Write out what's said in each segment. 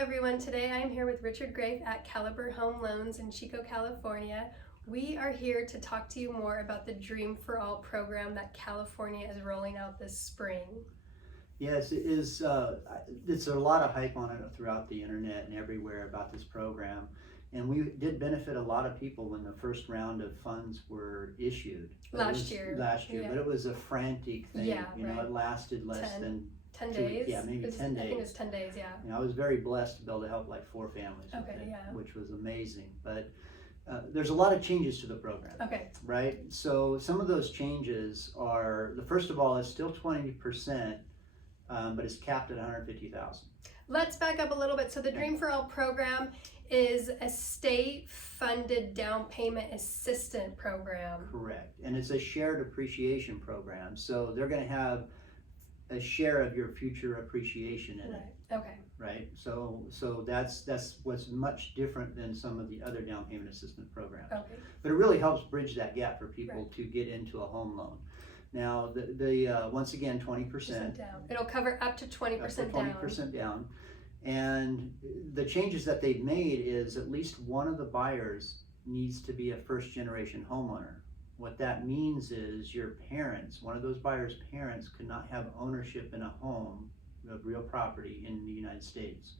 everyone. Today I am here with Richard.Graeff at Caliber Home Loans in Chico, California. We are here to talk to you more about the Dream for All program that California is rolling out this spring. Yes, it is. It's a lot of hype on it throughout the internet and everywhere about this program. And we did benefit a lot of people when the first round of funds were issued. Last year, yeah. But it was a frantic thing. Yeah, you know, it lasted less than 10 days? Yeah, maybe 10 days. I think it was 10 days, yeah. You know, I was very blessed to be able to help like 4 families with Okay, it, yeah. which was amazing. But there's a lot of changes to the program. Okay. Right? So some of those changes are, first of all, it's still 20%, but it's capped at $150,000. Let's back up a little bit. So the Dream for All program is a state-funded down payment assistant program. Correct. And it's a shared appreciation program. So they're going to have a share of your future appreciation in it. Okay. Right? So that's what's much different than some of the other down payment assistance programs. Okay. But it really helps bridge that gap for people to get into a home loan. Now, the once again, 20% down. It'll cover up to 20% down. 20% down. And the changes that they've made is at least one of the buyers needs to be a first generation homeowner. What that means is your parents, one of those buyers' parents, could not have ownership in a home of real property in the United States.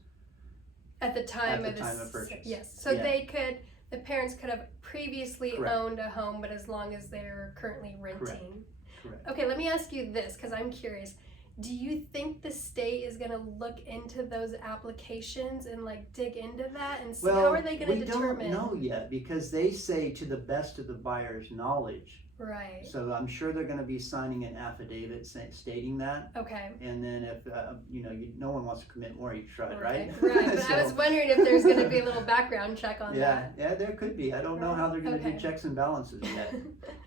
At the time of purchase. Yes. So the parents could have previously owned a home, but as long as they're currently renting. Correct. Okay, let me ask you this, because I'm curious. Do you think the state is going to look into those applications and like dig into that and see how are they going to determine? We don't know yet because they say to the best of the buyer's knowledge. Right. So I'm sure they're going to be signing an affidavit stating that. Okay. And then if no one wants to commit more each try, right? Right. But I was wondering if there's going to be a little background check on that. Yeah, there could be. I don't know how they're going to do checks and balances yet.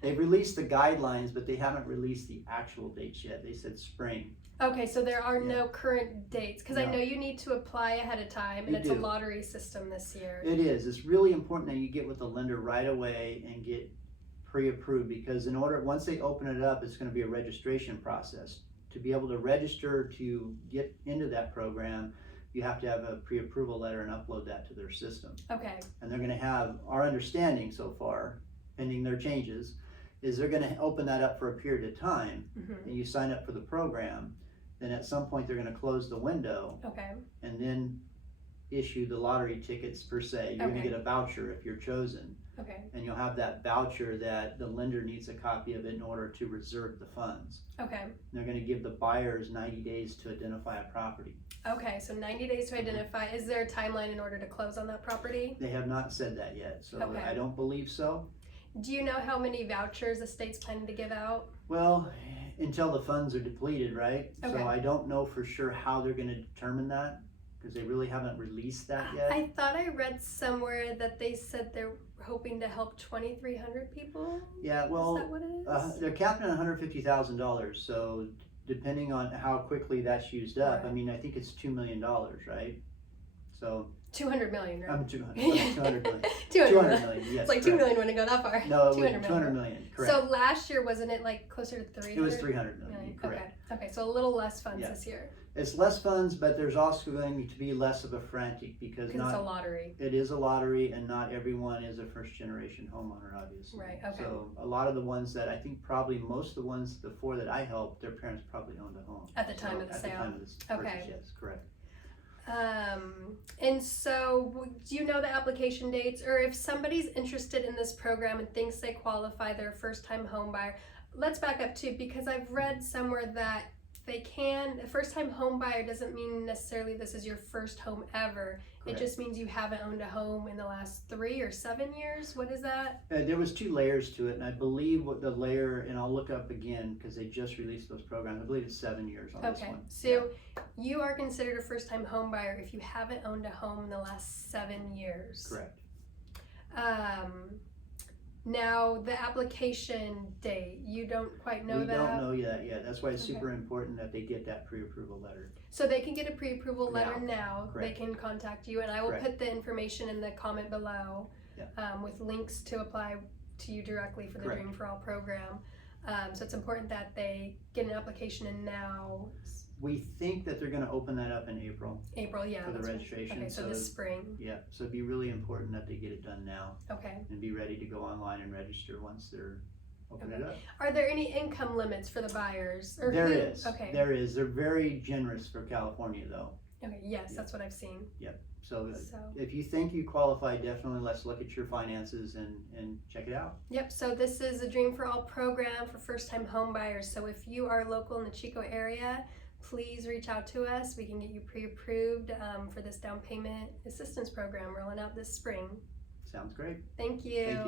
They've released the guidelines, but they haven't released the actual dates yet. They said spring. Okay, so there are no current dates because I know you need to apply ahead of time, and it's a lottery system this year. It is. It's really important that you get with the lender right away and get pre-approved, because once they open it up, it's going to be a registration process. To be able to register to get into that program, you have to have a pre-approval letter and upload that to their system. Okay. And they're going to have, our understanding so far, pending their changes, is they're going to open that up for a period of time, and you sign up for the program. Then at some point they're going to close the window, and then issue the lottery tickets per se. You're going to get a voucher if you're chosen. Okay. And you'll have that voucher that the lender needs a copy of it in order to reserve the funds. Okay. And they're going to give the buyers 90 days to identify a property. Okay, so 90 days to identify. Is there a timeline in order to close on that property? They have not said that yet, so I don't believe so. Do you know how many vouchers the state's planning to give out? Well, until the funds are depleted, right? Okay. So I don't know for sure how they're going to determine that, because they really haven't released that yet. I thought I read somewhere that they said they're hoping to help 2,300 people. Yeah, well, is that what it is? They're capping at $150,000, so depending on how quickly that's used up, I mean, I think it's $2 million, right? So 200 million, right? I'm 200 million. 200 million, yes. It's like 2 million wouldn't go that far. No, 200 million, correct. So last year, wasn't it like closer to 300? It was 300 million, correct. Okay, so a little less funds this year. It's less funds, but there's also going to be less of a frantic because it's a lottery. It is a lottery, and not everyone is a first generation homeowner, obviously. Right, okay. So a lot of the ones that I think probably most of the ones before that I helped, their parents probably owned a home. At the time of the sale? At the time of the purchase, yes, correct. And so do you know the application dates, or if somebody's interested in this program and thinks they qualify, they're a first time home buyer? Let's back up too, because I've read somewhere that a first time home buyer doesn't mean necessarily this is your first home ever. Correct. It just means you haven't owned a home in the last 3 or 7 years. What is that? There was 2 layers to it, and I believe what the layer, and I'll look up again because they just released those programs, I believe it's 7 years on this one. So you are considered a first time home buyer if you haven't owned a home in the last 7 years. Correct. Now, the application date, you don't quite know that? We don't know that yet. That's why it's super important that they get that pre-approval letter. So they can get a pre-approval letter now. Correct. They can contact you, and I will put the information in the comment below with links to apply to you directly for the Dream for All program. So it's important that they get an application in now We think that they're gonna open that up in April April, yeah. for the that's right. registration. Okay, so this spring. Yeah, so it'd be really important that they get it done now Okay. and be ready to go online and register once they're opening it up. Are there any income limits for the buyers? Or There who? is. Okay. There is. They're very generous for California though. Okay, yes, Yeah. that's what I've seen. So So, if you think you qualify, definitely let's look at your finances and check it out. yep, so this is a Dream for All program for first-time home buyers. So if you are local in the Chico area, please reach out to us. We can get you pre-approved for this down payment assistance program rolling out this spring. Sounds great. Thank you. Thank you.